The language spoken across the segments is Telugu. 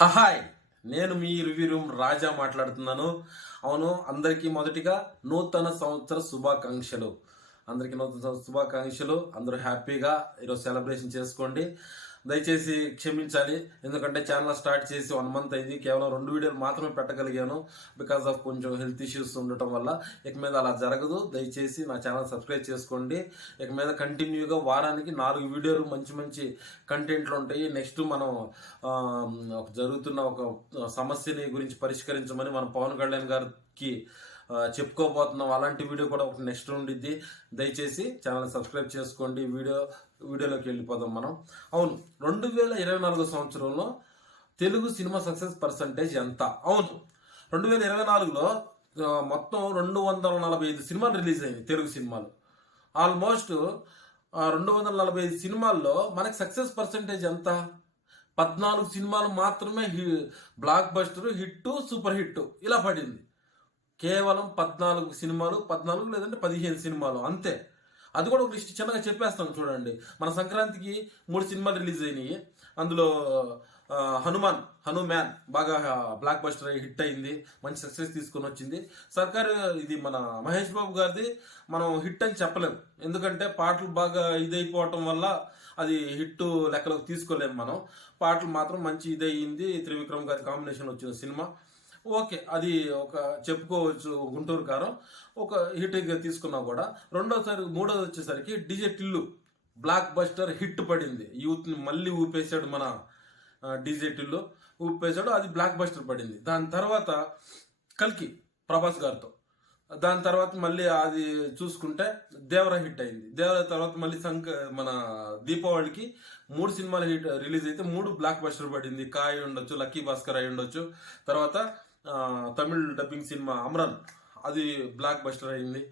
హాయ్, నేను మీ రివ్యూ రూమ్ రాజా మాట్లాడుతున్నాను. అవును, అందరికీ మొదటిగా నూతన సంవత్సర శుభాకాంక్షలు. అందరికీ నూతన సంవత్సర శుభాకాంక్షలు. అందరూ హ్యాపీగా ఈరోజు సెలబ్రేషన్ చేసుకోండి. దయచేసి క్షమించాలి, ఎందుకంటే ఛానల్ స్టార్ట్ చేసి 1 మంత్ అయింది. కేవలం 2 వీడియోలు మాత్రమే పెట్టగలిగాను బికాస్ ఆఫ్ కొంచెం హెల్త్ ఇష్యూస్ ఉండటం వల్ల. ఇక మీద అలా జరగదు. దయచేసి నా ఛానల్ సబ్స్క్రైబ్ చేసుకోండి. ఇక మీద కంటిన్యూగా వారానికి 4 వీడియోలు మంచి మంచి కంటెంట్లు ఉంటాయి. నెక్స్ట్ మనం జరుగుతున్న ఒక సమస్యని గురించి పరిష్కరించమని మనం పవన్ కళ్యాణ్ గారికి చెప్పుకోబోతున్నాం. అలాంటి వీడియో కూడా ఒక నెక్స్ట్ ఉండిద్ది. దయచేసి ఛానల్ సబ్స్క్రైబ్ చేసుకోండి. వీడియోలోకి వెళ్ళిపోదాం మనం. అవును, 2024 సంవత్సరంలో తెలుగు సినిమా సక్సెస్ పర్సంటేజ్ ఎంత? అవును, 2024లో మొత్తం 245 సినిమాలు రిలీజ్ అయ్యాయి. తెలుగు సినిమాలు ఆల్మోస్ట్ 245 సినిమాల్లో మనకి సక్సెస్ పర్సంటేజ్ ఎంత? 14 సినిమాలు మాత్రమే block buster, hit, super hit ఇలా పడింది. కేవలం 14 సినిమాలు, 14 లేదంటే 15 సినిమాలు అంతే. అది కూడా ఒక లిస్ట్ చిన్నగా చెప్పేస్తాం చూడండి. మన సంక్రాంతికి 3 సినిమాలు రిలీజ్ అయినాయి. అందులో హనుమాన్ బాగా బ్లాక్ బస్టర్ హిట్ అయింది, మంచి సక్సెస్ తీసుకొని వచ్చింది. సర్కారు ఇది మన మహేష్ బాబు గారిది మనం హిట్ అని చెప్పలేం, ఎందుకంటే పాటలు బాగా ఇదైపోవటం వల్ల అది హిట్ లెక్కలోకి తీసుకోలేము మనం. పాటలు మాత్రం మంచి ఇదయ్యింది. త్రివిక్రమ్ గారి కాంబినేషన్ వచ్చిన సినిమా ఓకే, అది ఒక చెప్పుకోవచ్చు. గుంటూరు కారం ఒక హిట్గా తీసుకున్నా కూడా మూడోది వచ్చేసరికి DJ Tillu block buster hit పడింది. యూత్ని మళ్ళీ ఊపేశాడు మన డీజే టిల్లు, ఊపేశాడు. అది బ్లాక్ బస్టర్ పడింది. దాని తర్వాత కల్కి ప్రభాస్ గారితో, దాని తర్వాత మళ్ళీ అది చూసుకుంటే దేవర హిట్ అయింది. దేవర తర్వాత మళ్ళీ మన దీపావళికి 3 సినిమాలు హిట్ రిలీజ్ అయితే 3 బ్లాక్ బస్టర్ పడింది. కాయ్ ఉండొచ్చు, లక్కీ భాస్కర్ అయి ఉండొచ్చు. తర్వాత తమిళ్ డబ్బింగ్ సినిమా అమరన్, అది బ్లాక్ బస్టర్ అయింది.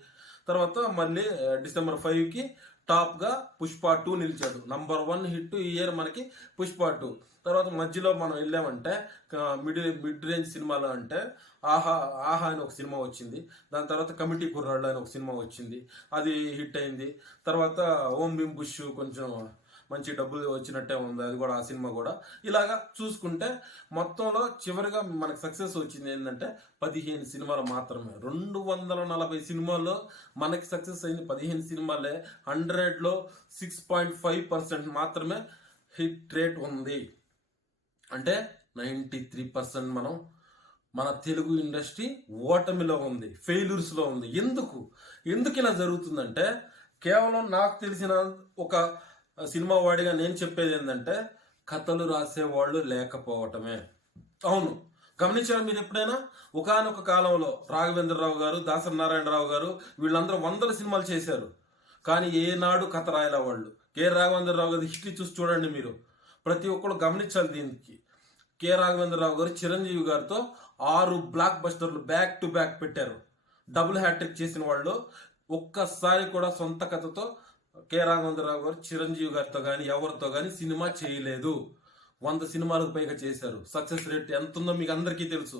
తర్వాత మళ్ళీ December 5కి టాప్గా పుష్ప 2 నిలిచాడు. నంబర్ 1 హిట్ ఈ ఇయర్ మనకి పుష్ప 2. తర్వాత మధ్యలో మనం వెళ్ళామంటే మిడ్ రేంజ్ సినిమాలు అంటే ఆహా అని ఒక సినిమా వచ్చింది. దాని తర్వాత కమిటీ కుర్రాళ్ళు అని ఒక సినిమా వచ్చింది, అది హిట్ అయింది. తర్వాత ఓం భీమ్ బుష్ కొంచెం మంచి డబ్బులు వచ్చినట్టే ఉంది, అది కూడా ఆ సినిమా కూడా. ఇలాగా చూసుకుంటే మొత్తంలో చివరిగా మనకు సక్సెస్ వచ్చింది ఏంటంటే 15 సినిమాలు మాత్రమే. 240 సినిమాల్లో మనకి సక్సెస్ అయింది 15 సినిమాలే. 100లో 6.5% మాత్రమే హిట్ రేట్ ఉంది. అంటే 93% మన తెలుగు ఇండస్ట్రీ ఓటమిలో ఉంది, ఫెయిల్యూర్స్లో ఉంది. ఎందుకు ఇలా జరుగుతుందంటే, కేవలం నాకు తెలిసిన ఒక సినిమా వాడిగా నేను చెప్పేది ఏంటంటే, కథలు రాసేవాళ్ళు లేకపోవటమే. అవును, గమనించారా మీరు ఎప్పుడైనా? ఒకానొక కాలంలో రాఘవేంద్రరావు గారు, దాసరి నారాయణరావు గారు వీళ్ళందరూ 100 సినిమాలు చేశారు, కానీ ఏనాడు కథ రాయలే వాళ్ళు. కె రాఘవేంద్రరావు గారి హిస్టరీ చూసి చూడండి మీరు. ప్రతి ఒక్కరు గమనించాలి దీనికి. కె రాఘవేంద్రరావు గారు చిరంజీవి గారితో 6 బ్లాక్ బస్టర్లు బ్యాక్ టు బ్యాక్ పెట్టారు. డబుల్ హ్యాట్రిక్ చేసిన వాళ్ళు ఒక్కసారి కూడా సొంత కథతో కె రాఘవేంద్రరావు గారు చిరంజీవి గారితో కానీ ఎవరితో కానీ సినిమా చేయలేదు. 100 సినిమాలకు పైగా చేశారు. సక్సెస్ రేట్ ఎంత ఉందో మీకు అందరికీ తెలుసు.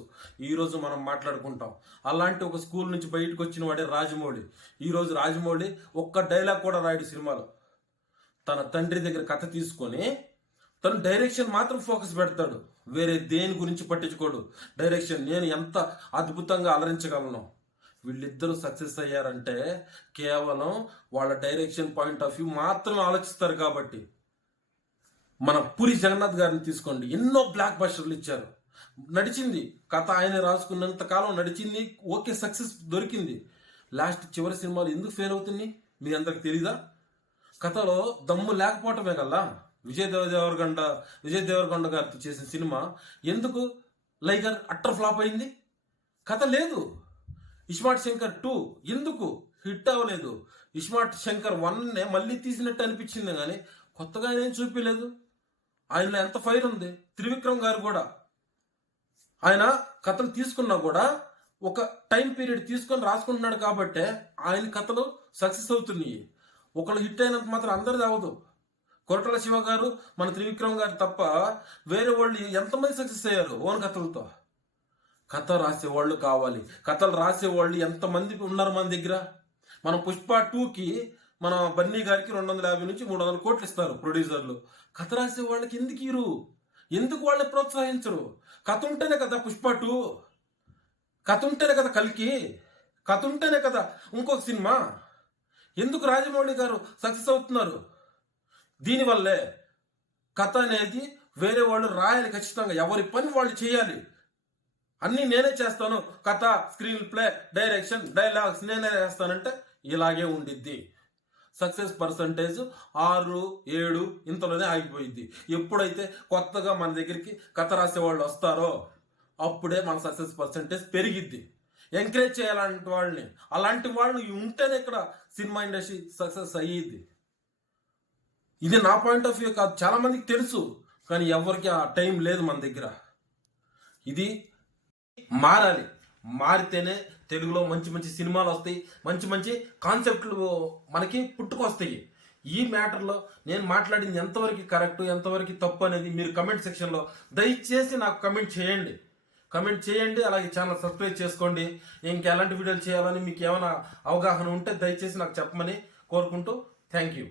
ఈరోజు మనం మాట్లాడుకుంటాం. అలాంటి ఒక స్కూల్ నుంచి బయటకు వచ్చిన వాడే రాజమౌళి. ఈరోజు రాజమౌళి ఒక్క డైలాగ్ కూడా రాయడు సినిమాలో. తన తండ్రి దగ్గర కథ తీసుకొని తను డైరెక్షన్ మాత్రం ఫోకస్ పెడతాడు, వేరే దేని గురించి పట్టించుకోడు. డైరెక్షన్ నేను ఎంత అద్భుతంగా అలరించగలను. వీళ్ళిద్దరూ సక్సెస్ అయ్యారంటే కేవలం వాళ్ళ డైరెక్షన్ పాయింట్ ఆఫ్ వ్యూ మాత్రమే ఆలోచిస్తారు కాబట్టి. మన పూరి జగన్నాథ్ గారిని తీసుకోండి, ఎన్నో బ్లాక్ బస్టర్లు ఇచ్చారు. నడిచింది కథ, ఆయన రాసుకున్నంత కాలం నడిచింది, ఓకే సక్సెస్ దొరికింది. లాస్ట్ చివరి సినిమాలు ఎందుకు ఫెయిల్ అవుతుంది మీ అందరికి తెలీదా? కథలో దమ్ము లేకపోవటమే కల్లా. విజయ్ దేవరకొండ గారితో చేసిన సినిమా ఎందుకు లైగర్ అట్టర్ ఫ్లాప్ అయింది? కథ లేదు. ఇస్మార్ట్ శంకర్ 2 ఎందుకు హిట్ అవ్వలేదు? ఇస్మార్ట్ శంకర్ 1నే మళ్ళీ తీసినట్టు అనిపించింది, కానీ కొత్తగా ఏం చూపించలేదు. ఆయనలో ఎంత ఫైర్ ఉంది. త్రివిక్రమ్ గారు కూడా ఆయన కథలు తీసుకున్నా కూడా ఒక టైం పీరియడ్ తీసుకొని రాసుకుంటున్నాడు కాబట్టే ఆయన కథలు సక్సెస్ అవుతున్నాయి. ఒకళ్ళు హిట్ అయినంత మాత్రం అందరిది అవ్వదు. కొరటాల శివ గారు, మన త్రివిక్రమ్ గారు తప్ప వేరే వాళ్ళు ఎంతమంది సక్సెస్ అయ్యారు ఓన్ కథలతో? కథ రాసేవాళ్ళు కావాలి. కథలు రాసేవాళ్ళు ఎంతమంది ఉన్నారు మన దగ్గర? మనం పుష్ప 2కి మన బన్నీ గారికి 250 నుంచి 300 కోట్లు ఇస్తారు ప్రొడ్యూసర్లు. కథ రాసే వాళ్ళకి ఎందుకు ఇరు? ఎందుకు వాళ్ళని ప్రోత్సహించరు? కథ ఉంటేనే కదా పుష్ప 2, కథ ఉంటేనే కదా కల్కి, కథ ఉంటేనే కదా ఇంకొక సినిమా. ఎందుకు రాజమౌళి గారు సక్సెస్ అవుతున్నారు? దీనివల్లే. కథ అనేది వేరే వాళ్ళు రాయాలి ఖచ్చితంగా, ఎవరి పని వాళ్ళు చేయాలి. అన్నీ నేనే చేస్తాను, కథ, స్క్రీన్ ప్లే, డైరెక్షన్, డైలాగ్స్ నేనే చేస్తానంటే ఇలాగే ఉండిద్ది. సక్సెస్ పర్సంటేజ్ 6-7 ఇంతలోనే ఆగిపోయింది. ఎప్పుడైతే కొత్తగా మన దగ్గరికి కథ రాసే వాళ్ళు వస్తారో అప్పుడే మన సక్సెస్ పర్సంటేజ్ పెరిగిద్ది. ఎంకరేజ్ చేయాలంటే వాళ్ళని, అలాంటి వాళ్ళు ఉంటేనే ఇక్కడ సినిమా ఇండస్ట్రీ సక్సెస్ అయ్యిద్ది. ఇది నా పాయింట్ ఆఫ్ వ్యూ కాదు, చాలా మందికి తెలుసు, కానీ ఎవరికి ఆ టైం లేదు మన దగ్గర. ఇది మారాలి. మారితేనే తెలుగులో మంచి మంచి సినిమాలు వస్తాయి, మంచి మంచి కాన్సెప్ట్లు మనకి పుట్టుకొస్తాయి. ఈ మ్యాటర్లో నేను మాట్లాడింది ఎంతవరకు కరెక్ట్, ఎంతవరకు తప్పు అనేది మీరు కమెంట్ సెక్షన్లో దయచేసి నాకు కమెంట్ చేయండి. అలాగే ఛానల్ సబ్స్క్రైబ్ చేసుకోండి. ఇంకా ఎలాంటి వీడియోలు చేయాలని మీకు ఏమైనా అవగాహన ఉంటే దయచేసి నాకు చెప్పమని కోరుకుంటూ థ్యాంక్ యూ.